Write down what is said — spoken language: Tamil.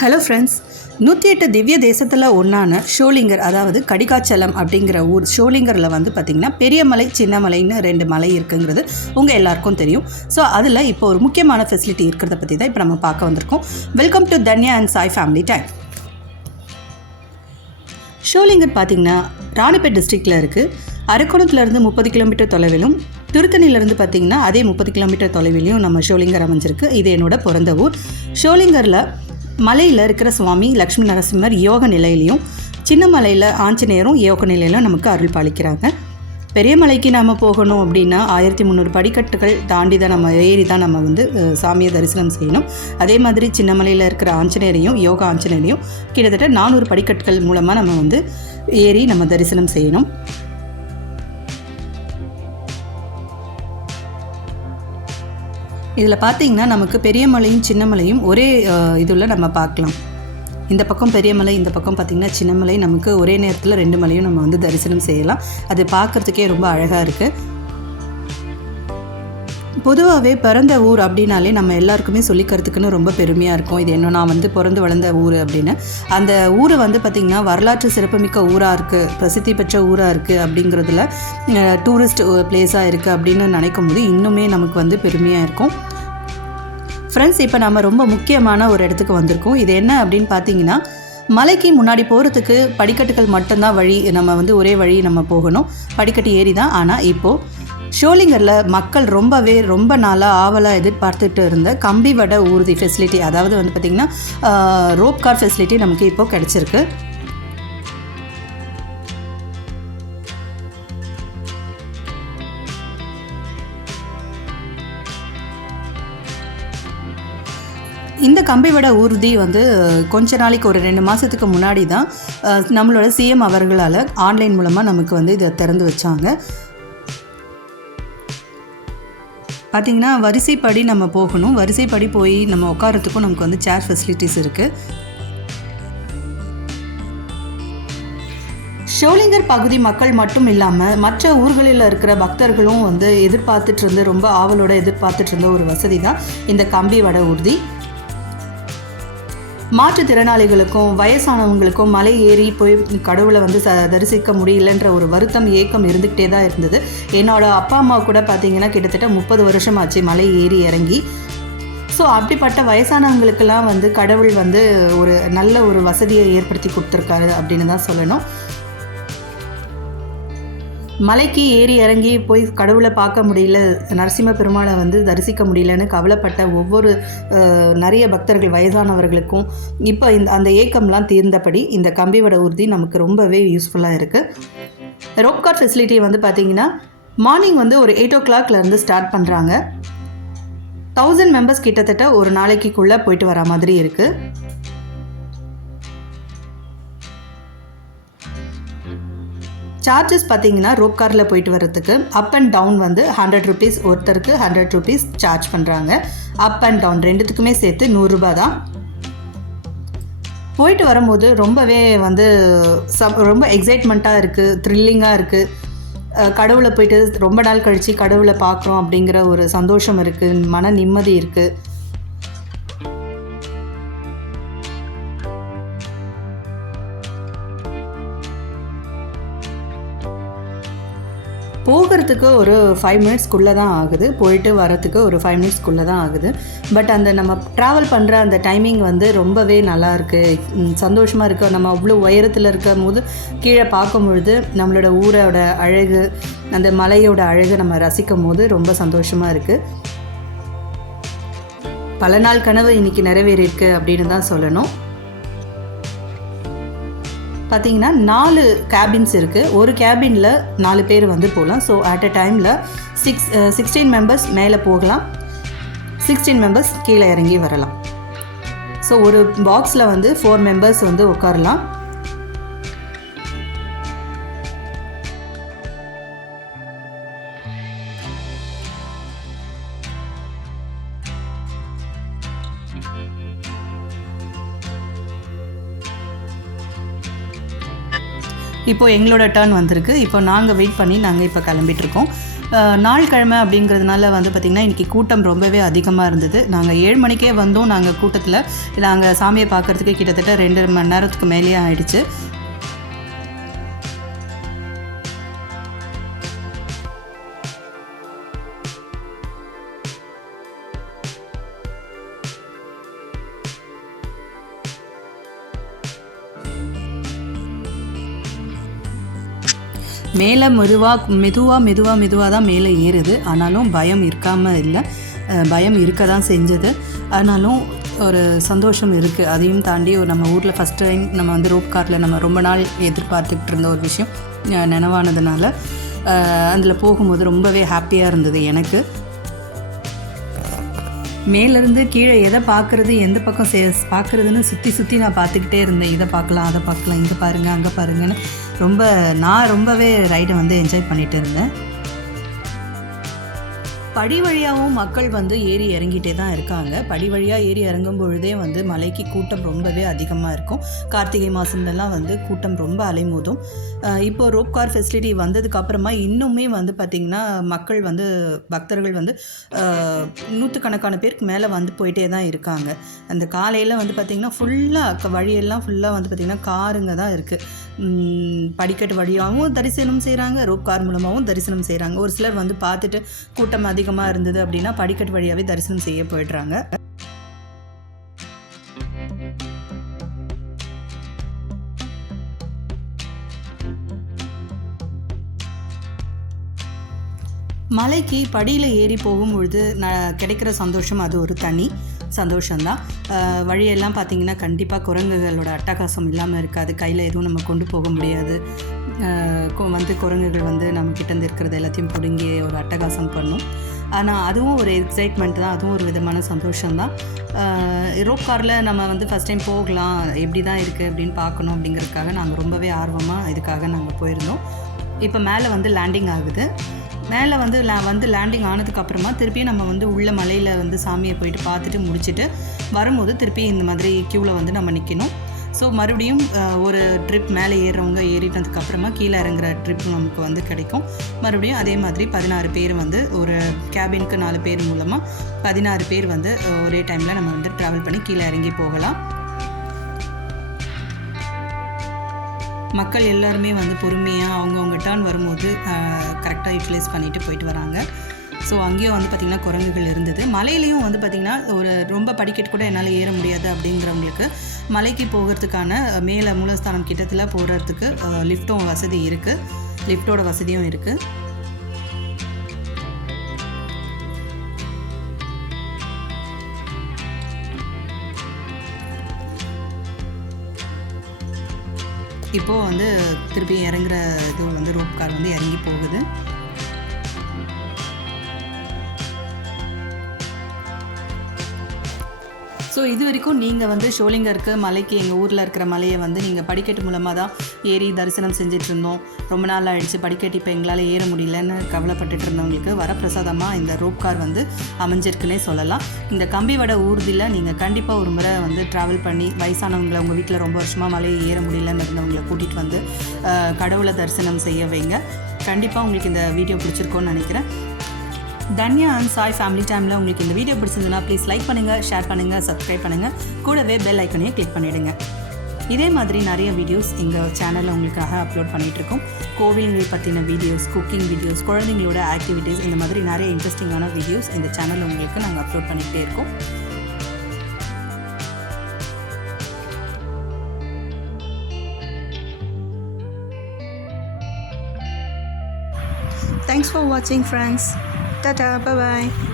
ஹலோ ஃப்ரெண்ட்ஸ் நூற்றி எட்டு திவ்ய தேசத்தில் ஒன்றான ஷோலிங்கர் அதாவது கடிகாச்சலம் அப்படிங்கிற ஊர் ஷோலிங்கரில் வந்து பார்த்திங்கன்னா பெரிய மலை சின்ன மலைன்னு ரெண்டு மலை இருக்குங்கிறது உங்கள் எல்லாருக்கும் தெரியும். ஸோ அதில் இப்போ ஒரு முக்கியமான ஃபெசிலிட்டி இருக்கிறத பற்றி தான் இப்போ நம்ம பார்க்க வந்திருக்கோம். Welcome to Tanya and Sai family time Sholinghur பார்த்திங்கன்னா ராணிப்பேட் டிஸ்ட்ரிக்டில் இருக்குது அரக்கோணத்துலேருந்து முப்பது கிலோமீட்டர் தொலைவிலும் திருத்தணியிலேருந்து பார்த்திங்கன்னா அதே முப்பது கிலோமீட்டர் தொலைவிலையும் நம்ம ஷோலிங்கர் அமைஞ்சிருக்கு. இது என்னோட பிறந்த ஊர். ஷோலிங்கரில் மலையில் இருக்கிற சுவாமி லக்ஷ்மி நரசிம்மர் யோக நிலையிலையும் சின்ன மலையில் ஆஞ்சநேயரும் யோக நிலையிலும் நமக்கு அருள் பாலிக்கிறாங்க பெரிய மலைக்கு நாம் போகணும் அப்படின்னா ஆயிரத்தி முந்நூறு படிக்கட்டுகள் தாண்டி தான் நம்ம ஏறி தான் நம்ம வந்து சாமியை தரிசனம் செய்யணும். அதே மாதிரி சின்ன மலையில் இருக்கிற ஆஞ்சநேயரையும் யோகா ஆஞ்சநேயரையும் கிட்டத்தட்ட நானூறு படிக்கட்டுகள் மூலமாக நம்ம வந்து ஏறி நம்ம தரிசனம் செய்யணும். இதில் பார்த்தீங்கன்னா நமக்கு பெரிய மலையும் சின்ன மலையும் ஒரே இதில் நம்ம பார்க்கலாம். இந்த பக்கம் பெரிய மலை இந்த பக்கம் பார்த்திங்கன்னா சின்ன மலை நமக்கு ஒரே நேரத்தில் ரெண்டு மலையும் நம்ம வந்து தரிசனம் செய்யலாம். அது பார்க்குறதுக்கே ரொம்ப அழகாக இருக்குது பொதுவாகவே பிறந்த ஊர் அப்படின்னாலே நம்ம எல்லாருக்குமே சொல்லிக்கிறதுக்குன்னு ரொம்ப பெருமையாக இருக்கும். இது என்ன நான் வந்து பிறந்து வளர்ந்த ஊர் அப்படின்னு. அந்த ஊரை வந்து பார்த்திங்கன்னா வரலாற்று சிறப்புமிக்க ஊராக இருக்குது பிரசித்தி பெற்ற ஊராக இருக்குது அப்படிங்கிறதுல டூரிஸ்ட் பிளேஸாக இருக்குது அப்படின்னு நினைக்கும் போது இன்னுமே நமக்கு வந்து பெருமையாக இருக்கும். ஃப்ரெண்ட்ஸ் இப்போ நம்ம ரொம்ப முக்கியமான ஒரு இடத்துக்கு வந்திருக்கோம். இது என்ன அப்படின்னு பார்த்தீங்கன்னா மலைக்கு முன்னாடி போகிறதுக்கு படிக்கட்டுகள் மட்டும்தான் வழி. நம்ம வந்து ஒரே வழி நம்ம போகணும். படிக்கட்டு ஏறி தான் ஆனால் இப்போது ஷோலிங்கரில் மக்கள் ரொம்பவே ரொம்ப நாளாக ஆவலாக எதிர்பார்த்துட்டு இருந்த கம்பி வடை ஊர்தி ஃபெசிலிட்டி அதாவது வந்து பார்த்திங்கன்னா ரோப் கார் ஃபெசிலிட்டி நமக்கு இப்போது கிடச்சிருக்கு. இந்த கம்பி வட ஊர்தி வந்து கொஞ்ச நாளைக்கு ஒரு ரெண்டு மாதத்துக்கு முன்னாடி தான் நம்மளோட சிஎம் அவர்களால் ஆன்லைன் மூலமாக நமக்கு வந்து இதை திறந்து வச்சாங்க. பார்த்திங்கன்னா வரிசைப்படி நம்ம போகணும். வரிசைப்படி போய் நம்ம உட்காரத்துக்கும் நமக்கு வந்து சேர் ஃபெசிலிட்டிஸ் இருக்குது ஷோலிங்கர் பகுதி மக்கள் மட்டும் இல்லாமல் மற்ற ஊர்களில் இருக்கிற பக்தர்களும் வந்து எதிர்பார்த்துட்டு இருந்து ரொம்ப ஆவலோட எதிர்பார்த்துட்டு இருந்த ஒரு வசதி தான் இந்த கம்பி வட ஊர்தி. மாற்றுத்திறனாளிகளுக்கும் வயசானவங்களுக்கும் மலை ஏறி போய் கடவுளை வந்து ச தரிசிக்க முடியலன்ற ஒரு வருத்தம் ஏக்கம் இருந்துக்கிட்டே தான் இருந்தது. என்னோட அப்பா அம்மா கூட பார்த்தீங்கன்னா கிட்டத்தட்ட முப்பது வருஷம் ஆச்சு மலை ஏறி இறங்கி. ஸோ அப்படிப்பட்ட வயசானவங்களுக்கெல்லாம் வந்து கடவுள் வந்து ஒரு நல்ல ஒரு வசதியை ஏற்படுத்தி கொடுத்துருக்காரு அப்படின்னு தான் சொல்லணும். மலைக்கு ஏறி இறங்கி போய் கடவுளை பார்க்க முடியல நரசிம்ம பெருமாளை வந்து தரிசிக்க முடியலன்னு கவலைப்பட்ட ஒவ்வொரு நிறைய பக்தர்கள் வயதானவர்களுக்கும் இப்போ இந்த அந்த ஏக்கம்லாம் தீர்ந்தபடி இந்த கம்பிவட ஊர்தி நமக்கு ரொம்பவே யூஸ்ஃபுல்லாக இருக்குது ரோப்கார் ஃபெசிலிட்டி வந்து பார்த்திங்கன்னா மார்னிங் வந்து ஒரு எயிட் ஓ கிளாக்லேருந்து ஸ்டார்ட் பண்ணுறாங்க தௌசண்ட் மெம்பர்ஸ் கிட்டத்தட்ட ஒரு நாளைக்குள்ளே போயிட்டு வர மாதிரி இருக்குது சார்ஜஸ் பார்த்தீங்கன்னா ரோப் காரில் போயிட்டு வர்றதுக்கு அப் அண்ட் டவுன் வந்து ஹண்ட்ரட் ருபீஸ் ஒருத்தருக்கு ஹண்ட்ரட் ருபீஸ் சார்ஜ் பண்ணுறாங்க அப் அண்ட் டவுன் ரெண்டுத்துக்குமே சேர்த்து நூறுரூபா தான். போயிட்டு வரும்போது ரொம்பவே வந்து சப் ரொம்ப எக்ஸைட்மெண்ட்டாக இருக்குது த்ரில்லிங்காக இருக்குது கடவுளை போயிட்டு ரொம்ப நாள் கழித்து கடவுளை பார்க்குறோம் அப்படிங்கிற ஒரு சந்தோஷம் இருக்குது மன நிம்மதி இருக்குது போகிறதுக்கு ஒரு ஃபைவ் மினிட்ஸ்க்குள்ளே தான் ஆகுது. போயிட்டு வரத்துக்கு ஒரு ஃபைவ் மினிட்ஸ்க்குள்ளே தான் ஆகுது. பட் அந்த நம்ம ட்ராவல் பண்ணுற அந்த டைமிங் வந்து ரொம்பவே நல்லாயிருக்கு சந்தோஷமாக இருக்குது நம்ம அவ்வளோ உயரத்தில் இருக்கும் போது கீழே பார்க்கும் பொழுது நம்மளோட ஊரோட அழகு அந்த மலையோட அழகு நம்ம ரசிக்கும் போது ரொம்ப சந்தோஷமாக இருக்குது பல நாள் கனவு இன்றைக்கி நிறைவேறியிருக்கு அப்படின்னு தான் சொல்லணும். பார்த்தீங்கன்னா நாலு கேபின்ஸ் இருக்குது ஒரு கேபினில் நாலு பேர் வந்து போகலாம். ஸோ அட் அ டைமில் சிக்ஸ் சிக்ஸ்டீன் மெம்பர்ஸ் மேலே போகலாம். சிக்ஸ்டீன் மெம்பர்ஸ் கீழே இறங்கி வரலாம். ஸோ ஒரு பாக்ஸில் வந்து ஃபோர் மெம்பர்ஸ் வந்து உட்காரலாம். இப்போ எங்களோட டர்ன் வந்திருக்கு. இப்போ நாங்கள் வெயிட் பண்ணி நாங்கள் இப்போ கிளம்பிட்டுருக்கோம். நாள் கிழமை அப்படிங்கிறதுனால வந்து பார்த்திங்கன்னா இன்றைக்கி கூட்டம் ரொம்பவே அதிகமாக இருந்தது. நாங்கள் ஏழு மணிக்கே வந்தோம். நாங்கள் கூட்டத்தில் நாங்கள் சாமியை பார்க்குறதுக்கு கிட்டத்தட்ட ரெண்டு மணி நேரத்துக்கு மேலேயே ஆயிடுச்சு. மேலே மெதுவாக மெதுவாக மெதுவாக மெதுவாக தான் மேலே ஏறுது. ஆனாலும் பயம் இருக்காமல் இல்லை. பயம் இருக்க தான் செஞ்சது. ஆனாலும் ஒரு சந்தோஷம் இருக்குது அதையும் தாண்டி ஒரு நம்ம ஊரில் ஃபஸ்ட் டைம் நம்ம வந்து ரோப் காரில் நம்ம ரொம்ப நாள் எதிர்பார்த்துக்கிட்டு இருந்த ஒரு விஷயம் நினவானதுனால அதில் போகும்போது ரொம்பவே ஹாப்பியாக இருந்தது எனக்கு. மேலேருந்து கீழே எதை பார்க்குறது எந்த பக்கம் சே பார்க்குறதுன்னு சுற்றி சுற்றி நான் பார்த்துக்கிட்டே இருந்தேன். இதை பார்க்கலாம் அதை பார்க்கலாம் இங்கே பாருங்கள் அங்கே பாருங்கன்னு. ரொம்ப நான் ரொம்பவே ரைடை வந்து என்ஜாய் பண்ணிகிட்டு இருந்தேன். படி வழியாகவும் மக்கள் வந்து ஏறி இறங்கிட்டே தான் இருக்காங்க. படி வழியாக ஏறி இறங்கும் பொழுதே வந்து மலைக்கு கூட்டம் ரொம்பவே அதிகமாக இருக்கும். கார்த்திகை மாதம்லலாம் வந்து கூட்டம் ரொம்ப அலைமோதும். இப்போ ரோப் கார் ஃபெசிலிட்டி வந்ததுக்கு அப்புறமா இன்னுமே வந்து பார்த்திங்கன்னா மக்கள் வந்து பக்தர்கள் வந்து நூற்றுக்கணக்கான பேருக்கு மேலே வந்து போயிட்டே தான் இருக்காங்க. அந்த காலையில் வந்து பார்த்திங்கன்னா ஃபுல்லாக வழியெல்லாம் ஃபுல்லாக வந்து பார்த்திங்கன்னா காருங்க தான் இருக்குது படிக்கட்டு வழியாகவும் தரிசனம் செய்கிறாங்க ரோப் கார் மூலமாகவும் தரிசனம் செய்கிறாங்க ஒரு சிலர் வந்து பார்த்துட்டு கூட்டம் அதிகமாக இருந்தது அப்படின்னா படிக்கட்டு வழியாகவே தரிசனம் செய்ய போயிடுறாங்க. மலைக்கு படியில் ஏறி போகும் பொழுது ந கிடைக்கிற சந்தோஷம் அது ஒரு தனி. சந்தோஷம்தான். வழியெல்லாம் பார்த்தீங்கன்னா கண்டிப்பாக குரங்குகளோட அட்டகாசம் இல்லாமல் இருக்காது. கையில் எதுவும் நம்ம கொண்டு போக முடியாது. வந்து குரங்குகள் வந்து நம்ம கிட்டேருந்து இருக்கிறது எல்லாத்தையும் பிடுங்கி ஒரு அட்டகாசம் பண்ணும். ஆனால் அதுவும் ஒரு எக்ஸைட்மெண்ட் தான். அதுவும் ஒரு விதமான சந்தோஷம்தான். ரோப் காரில் நம்ம வந்து ஃபஸ்ட் டைம் போகலாம். எப்படி தான் இருக்குது அப்படின்னு பார்க்கணும் அப்படிங்கிறதுக்காக நாங்கள் ரொம்பவே ஆர்வமாக இதுக்காக நாங்கள் போயிருந்தோம். இப்போ மேலே வந்து லேண்டிங் ஆகுது. மேலே வந்து லே வந்து லேண்டிங் ஆனதுக்கு அப்புறமா திருப்பியும் நம்ம வந்து உள்ள மலையில் வந்து சாமியை போயிட்டு பார்த்துட்டு முடிச்சுட்டு வரும்போது திருப்பி இந்த மாதிரி க்யூவில் வந்து நம்ம நிற்கணும் ஸோ மறுபடியும் ஒரு ட்ரிப் மேலே ஏறுறவங்க ஏறிட்டதுக்கப்புறமா கீழே இறங்குற ட்ரிப் நமக்கு வந்து கிடைக்கும். மறுபடியும் அதே மாதிரி பதினாறு பேர் வந்து ஒரு கேபினுக்கு நாலு பேர் மூலமாக பதினாறு பேர் வந்து ஒரே டைமில் நம்ம வந்து ட்ராவல் பண்ணி கீழே இறங்கி போகலாம். மக்கள் எல்லாருமே வந்து பொறுமையாக அவங்கவுங்க டேர்ன் வரும்போது கரெக்டாக யூட்டிலைஸ் பண்ணிட்டு போயிட்டு வராங்க. ஸோ அங்கேயும் வந்து பார்த்திங்கன்னா குரங்குகள் இருந்தது. மலையிலையும் வந்து பார்த்திங்கன்னா ஒரு ரொம்ப படிக்கட்டு கூட என்னால் ஏற முடியாது அப்படிங்கிறவங்களுக்கு மலைக்கு போகிறதுக்கான மேலே மூலஸ்தானம் கிட்டத்தில் போகிறதுக்கு லிஃப்ட்டும் வசதி இருக்குது லிஃப்ட்டோட வசதியும் இருக்குது இப்போது வந்து திருப்பி இறங்குற இது வந்து ரோப் கார் வந்து இறங்கி போகுது. ஸோ இது வரைக்கும் நீங்கள் வந்து ஷோலிங்கருக்கு மலைக்கு எங்கள் ஊரில் இருக்கிற மலையை வந்து நீங்கள் படிக்கட்டு மூலமாக தான் ஏறி தரிசனம் செஞ்சுட்டு இருந்தோம் ரொம்ப நாள் ஆயிடுச்சு படிக்கட்டு இப்போ எங்களால் ஏற முடியலன்னு கவலைப்பட்டுட்டு இருந்தவங்களுக்கு வரப்பிரசாதமாக இந்த ரோப் கார் வந்து அமைஞ்சிருக்குன்னே சொல்லலாம். இந்த கம்பி வட ஊர்தியில் நீங்கள் கண்டிப்பாக ஒரு முறை வந்து ட்ராவல் பண்ணி வயசானவங்களை உங்கள் வீட்டில் ரொம்ப வருஷமாக மலையை ஏற முடியலன்னு இருந்தவங்களை கூட்டிகிட்டு வந்து கடவுளை தரிசனம் செய்ய வைங்க. கண்டிப்பாக உங்களுக்கு இந்த வீடியோ பிடிச்சிருக்கோன்னு நினைக்கிறேன். தன்யா அண்ட் சாய் ஃபேமிலி டைமில் உங்களுக்கு இந்த வீடியோ பிடிச்சிருந்ததுன்னா ப்ளீஸ் லைக் பண்ணுங்கள் ஷேர் பண்ணுங்கள் சப்ஸ்கிரைப் பண்ணுங்கள் கூடவே பெல் ஐக்கனையும் கிளிக் பண்ணிவிடுங்க இதே மாதிரி நிறைய வீடியோஸ் எங்கள் சேனலில் உங்களுக்காக அப்லோட் பண்ணிகிட்ருக்கோம் கோவில்கள் பற்றின வீடியோஸ் குக்கிங் வீடியோஸ் குழந்தைங்களோட ஆக்டிவிட்டீஸ் இந்த மாதிரி நிறைய இன்ட்ரெஸ்டிங்கான வீடியோஸ் இந்த சேனலில் உங்களுக்கு நாங்கள் அப்லோட் பண்ணிகிட்டே இருக்கோம். Thanks for watching friends. 大家拜拜。